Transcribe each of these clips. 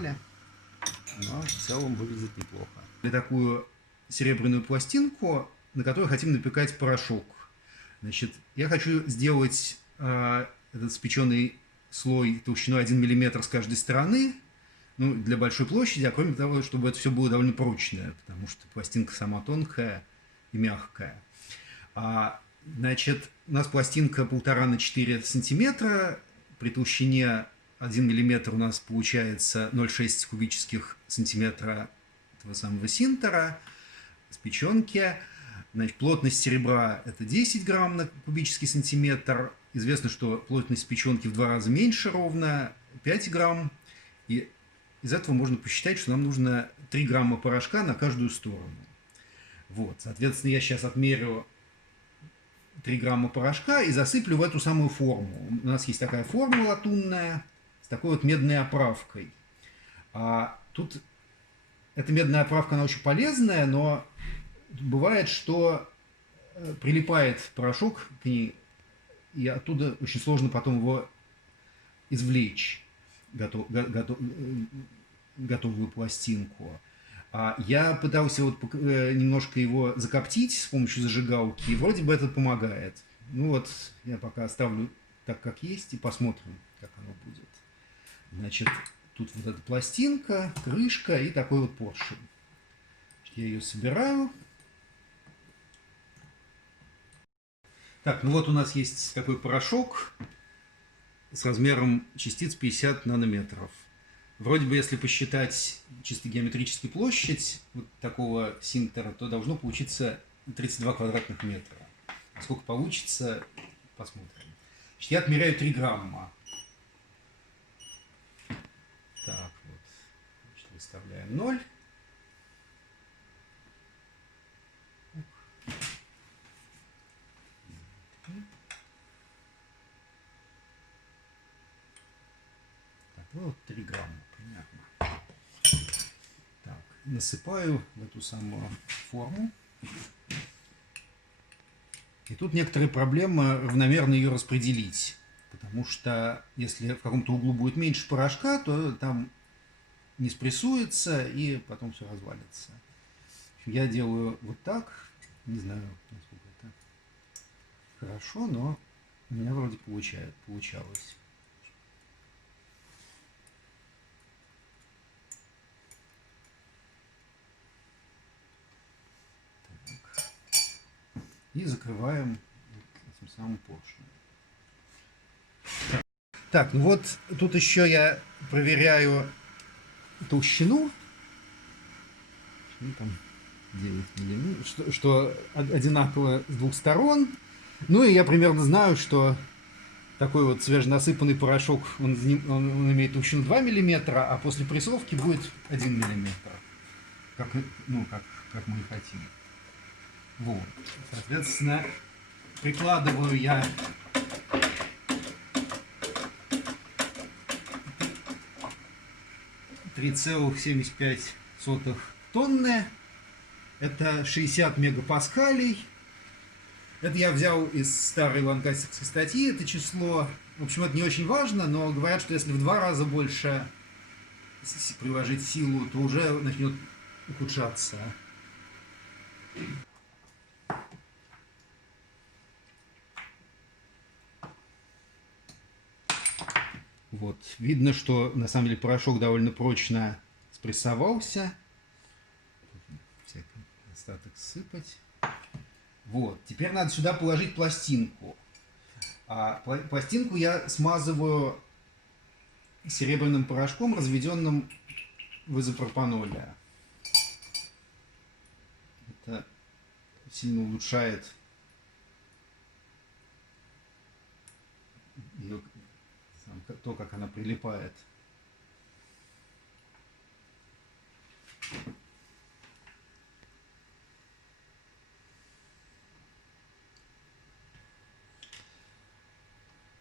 сломали, но в целом выглядит неплохо. Для такую серебряную пластинку, на которой хотим напекать порошок. Значит, я хочу сделать этот спеченный слой толщиной 1 мм с каждой стороны, ну, для большой площади, а кроме того, чтобы это все было довольно прочное, потому что пластинка сама тонкая и мягкая. Значит, у нас пластинка 1,5 на 4 сантиметра, при толщине 1 мм у нас получается 0,6 кубических сантиметра этого самого синтера с печенки. Значит, плотность серебра – это 10 грамм на кубический сантиметр. Известно, что плотность печенки в 2 раза меньше ровно, 5 грамм. И из этого можно посчитать, что нам нужно 3 грамма порошка на каждую сторону. Вот, соответственно, я сейчас отмерю 3 грамма порошка и засыплю в эту самую форму. У нас есть такая форма латунная с такой вот медной оправкой. Тут эта медная оправка, она очень полезная, но бывает, что прилипает порошок к ней, и оттуда очень сложно потом его извлечь, готовую пластинку. Я пытался вот немножко его закоптить с помощью зажигалки, и вроде бы это помогает. Ну вот, я пока оставлю так, как есть, и посмотрим, как оно будет. Значит, тут вот эта пластинка, крышка и такой вот поршень. Я ее собираю. Так, ну вот у нас есть такой порошок с размером частиц 50 нанометров. Вроде бы, если посчитать чисто геометрически площадь вот такого синтера, то должно получиться 32 квадратных метра. Сколько получится, посмотрим. Значит, я отмеряю 3 грамма. Так, вот. Значит, выставляем 0. Так, вот 3 грамма примерно. Так, насыпаю в эту самую форму. И тут некоторые проблемы равномерно ее распределить. Потому что если в каком-то углу будет меньше порошка, то там не спрессуется и потом все развалится. Я делаю вот так. Не знаю, насколько это хорошо, но у меня вроде получалось. Так. И закрываем этим самым поршнем. Так, ну вот тут еще я проверяю толщину. Ну, там 9 миллиметров, что одинаково с двух сторон. Ну и я примерно знаю, что такой вот свеженасыпанный порошок, он имеет толщину 2 миллиметра, а после прессовки будет 1 миллиметр. Как мы и хотим. Вот. Соответственно, прикладываю я ,75 тонны. Это 60 мегапаскалей. Это я взял из старой ланкастерской статьи, это число. В общем, это не очень важно, но говорят, что если в 2 раза больше приложить силу, то уже начнет ухудшаться. Вот. Видно, что на самом деле порошок довольно прочно спрессовался. Всякий остаток сыпать. Вот. Теперь надо сюда положить пластинку. Пластинку я смазываю серебряным порошком, разведенным в изопропаноле. Это сильно улучшает ее, то, как она прилипает.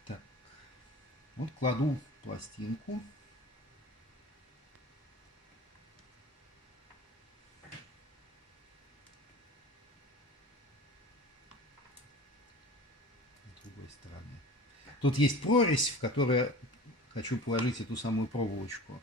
Так. Вот кладу пластинку. С другой стороны. Тут есть прорезь, в которую хочу положить эту самую проволочку.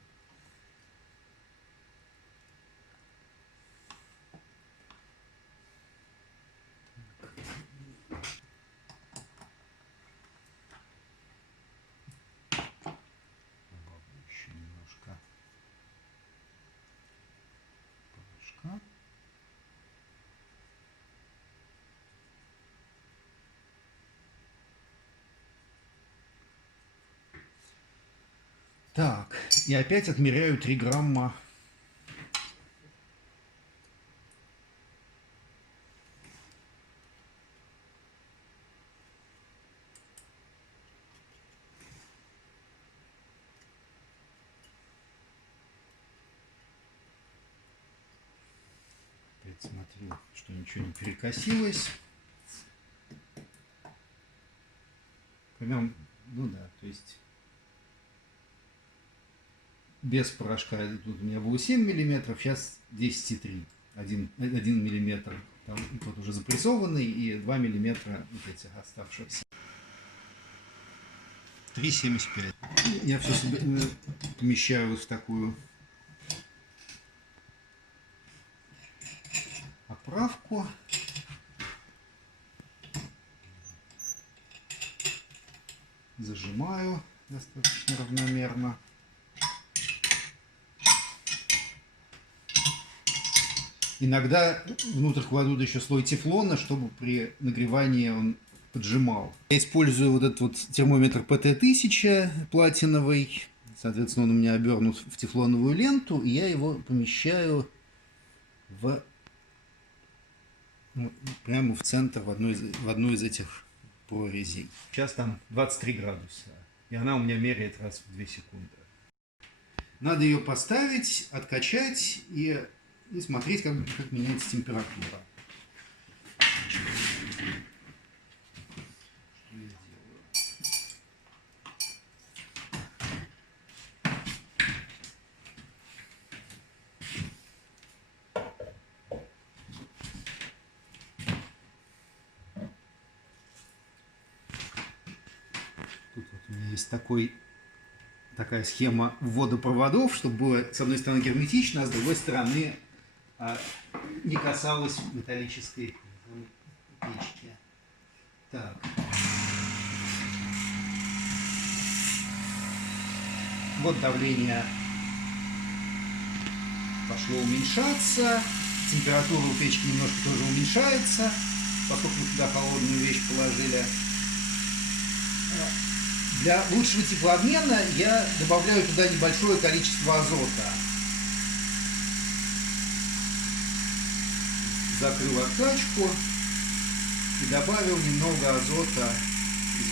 Так, и опять отмеряю 3 грамма. Опять смотрю, что ничего не перекосилось. Прям, ну да, то есть без порошка тут у меня было 7 миллиметров, сейчас 10,3. 1 миллиметр там, тот уже запрессованный, и 2 миллиметра вот этих оставшихся. 3,75. Я все помещаю вот в такую оправку. Зажимаю достаточно равномерно. Иногда внутрь кладут еще слой тефлона, чтобы при нагревании он поджимал. Я использую вот этот вот термометр ПТ-1000 платиновый. Соответственно, он у меня обернут в тефлоновую ленту, и я его помещаю прямо в центр, в одну из этих прорезей. Сейчас там 23 градуса, и она у меня меряет раз в 2 секунды. Надо ее поставить, откачать и смотреть, как меняется температура. Что я делаю? Тут вот у меня есть такая схема ввода проводов, чтобы было с одной стороны герметично, а с другой стороны не касалось металлической печки. Так. Вот давление пошло уменьшаться, температура у печки немножко тоже уменьшается, поскольку мы туда холодную вещь положили. Для лучшего теплообмена я добавляю туда небольшое количество азота. Закрыл откачку и добавил немного азота из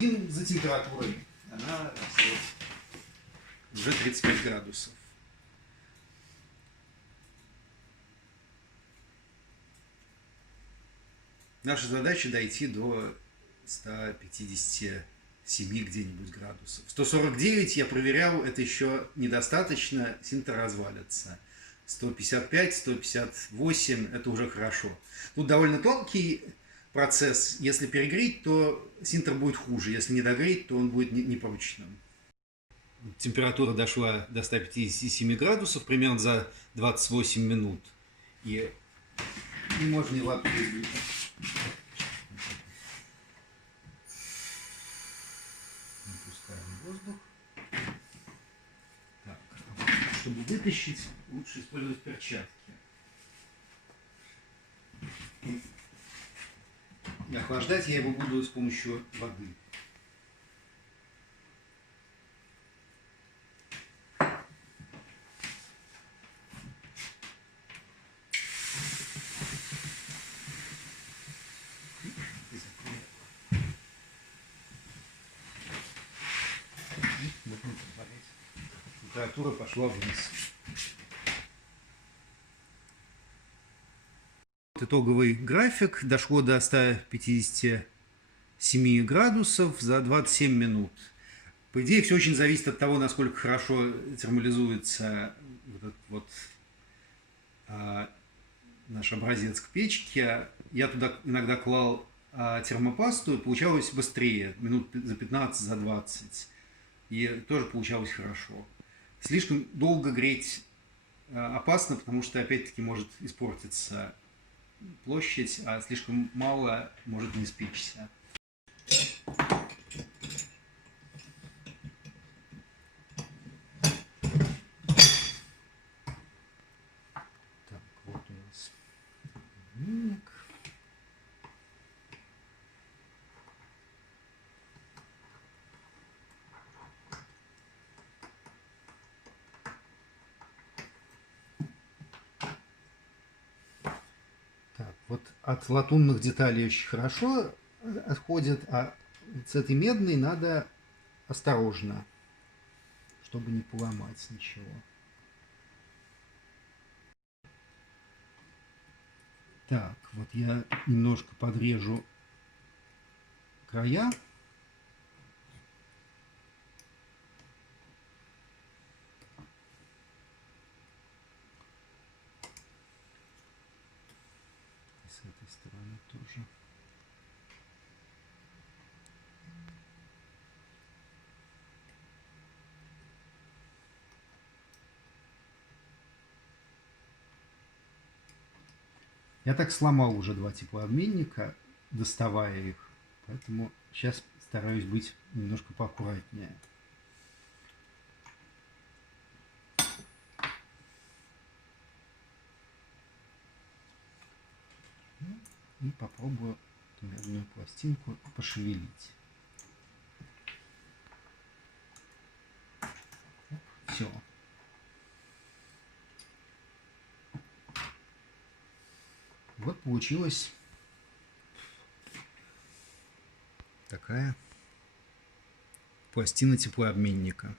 белого. За температурой она растет уже 35 градусов. Наша задача дойти до 157 где-нибудь градусов. 149 я проверял, это еще недостаточно, синтер развалится. 155, 158 это уже хорошо. Тут довольно тонкий процесс. Если перегреть, то синтер будет хуже. Если не догреть, то он будет непрочным. Температура дошла до 157 градусов примерно за 28 минут. И можно его открыть. Выпускаем воздух. Так, чтобы вытащить, лучше использовать перчатки. И охлаждать я его буду с помощью воды. Температура пошла вниз. Итоговый график. Дошло до 157 градусов за 27 минут. По идее, все очень зависит от того, насколько хорошо термализуется наш образец к печке. Я туда иногда клал термопасту, и получалось быстрее, минут за 15, за 20. И тоже получалось хорошо. Слишком долго греть опасно, потому что, опять-таки, может испортиться площадь, а слишком мало может не спечься. Так, вот у нас мыльник. Вот от латунных деталей очень хорошо отходит, а с этой медной надо осторожно, чтобы не поломать ничего. Так, вот я немножко подрежу края. И с этой стороны тоже. Я так сломал уже два теплообменника, доставая их, поэтому сейчас стараюсь быть немножко поаккуратнее. И попробую эту медную пластинку пошевелить. Все. Вот получилась такая пластина теплообменника.